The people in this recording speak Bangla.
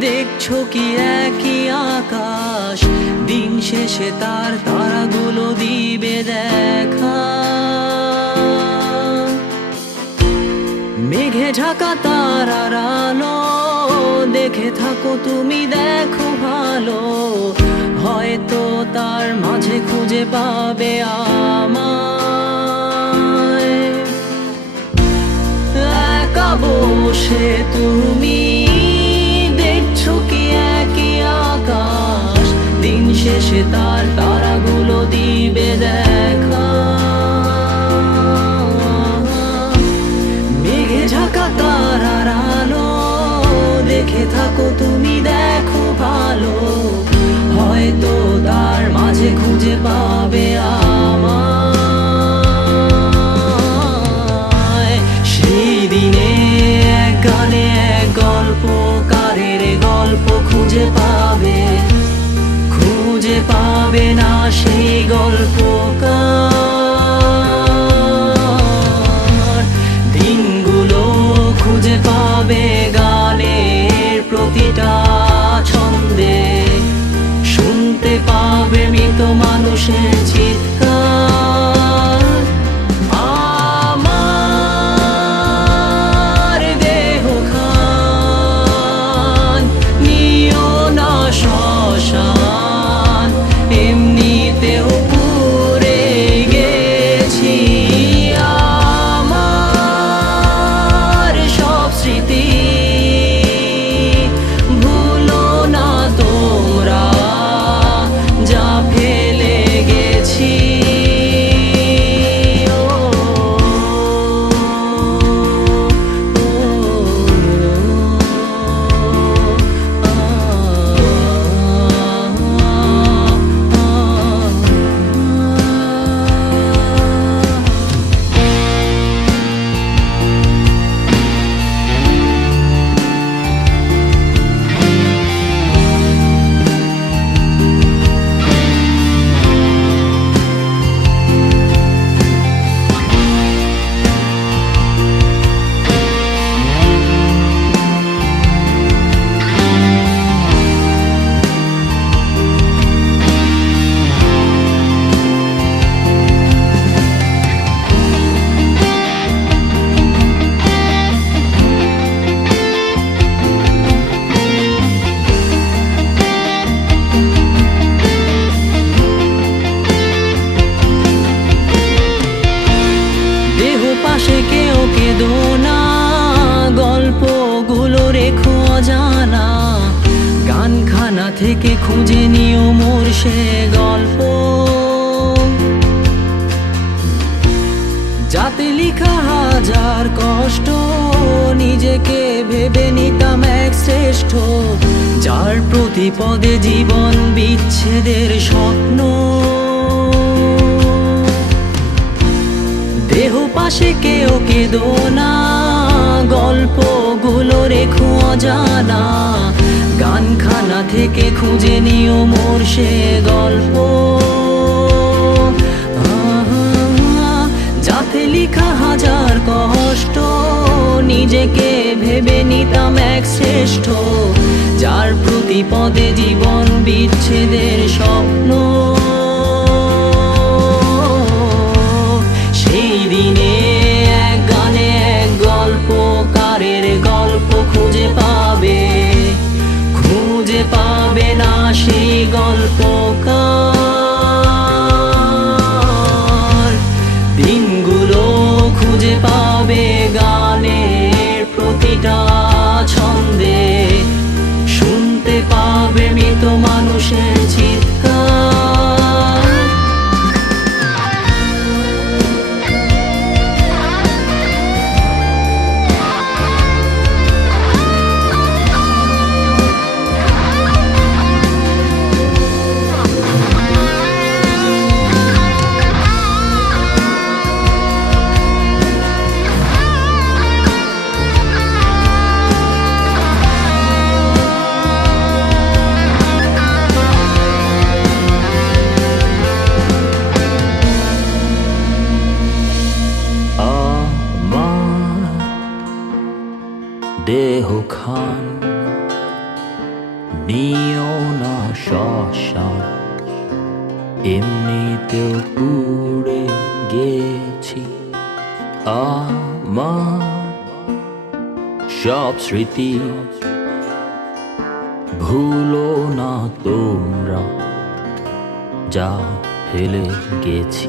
দেখছো কি একই আকাশ, দিন শেষে তার তারাগুলো দিবে দেখা। মেঘে ঢাকা তারার আলো দেখে থাকো তুমি, দেখো ভালো, হয়তো তার মাঝে খুঁজে পাবে আমায়। একা বসে তুমি দেখছো কি একই আকাশ, দিন শেষে তার তারাগুলো দিবে দেখা। মেঘে ঢাকা তারার আলো দেখে থাকো তুমি, দেখো ভালো, হয়তো তার মাঝে খুঁজে পাবে আমায়। সেই দিনে এক গানে এক গল্পকারের গল্প খুঁজে পাবে, খুঁজে পাবে না সেই গল্পকার। দিনগুলো খুঁজে পাবে গানের প্রতিটা ছন্দে, শুনতে পাবে মৃত মানুষের চিৎকার। আমার দেহ খান নিও না শ্মশান, এমনিতেও পুড়ে গেছি। আমার সব স্মৃতি ভুলো না তোমরা, যা ফেলে গেছি। পাশে কেউ কেঁদো না, গল্পগুলো রেখো অজানা, গানখানা থেকে খুঁজে নিও মোর সে গল্প, যাতে লিখা হাজার কষ্ট, নিজেকে ভেবে নিতাম এক শ্রেষ্ঠ, যার প্রতি পদে জীবন বিচ্ছেদের স্বপ্ন। দেহ পাশে কেউ কেঁদো না, গল্পগুলো রেখো অজানা, গানখানা থেকে খুঁজে নিও মোর সে গল্প, যাতে লিখা হাজার কষ্ট, নিজেকে ভেবে নিতাম এক শ্রেষ্ঠ, যার প্রতি পদে জীবন বিচ্ছেদের স্বপ্ন। সেই দিনে এক গানে এক গল্পকারের গল্প খুঁজে পাবে, খুঁজে পাবে না সেই গল্পকার। দিনগুলো খুঁজে পাবে গানের প্রতিটা ছন্দে, শুনতে পাবে মৃত মানুষের চিৎকার। পাষাণ এমনিতেও পুড়ে গেছি। আমার সব স্মৃতি ভুলো না তোমরা, যা ফেলে গেছি।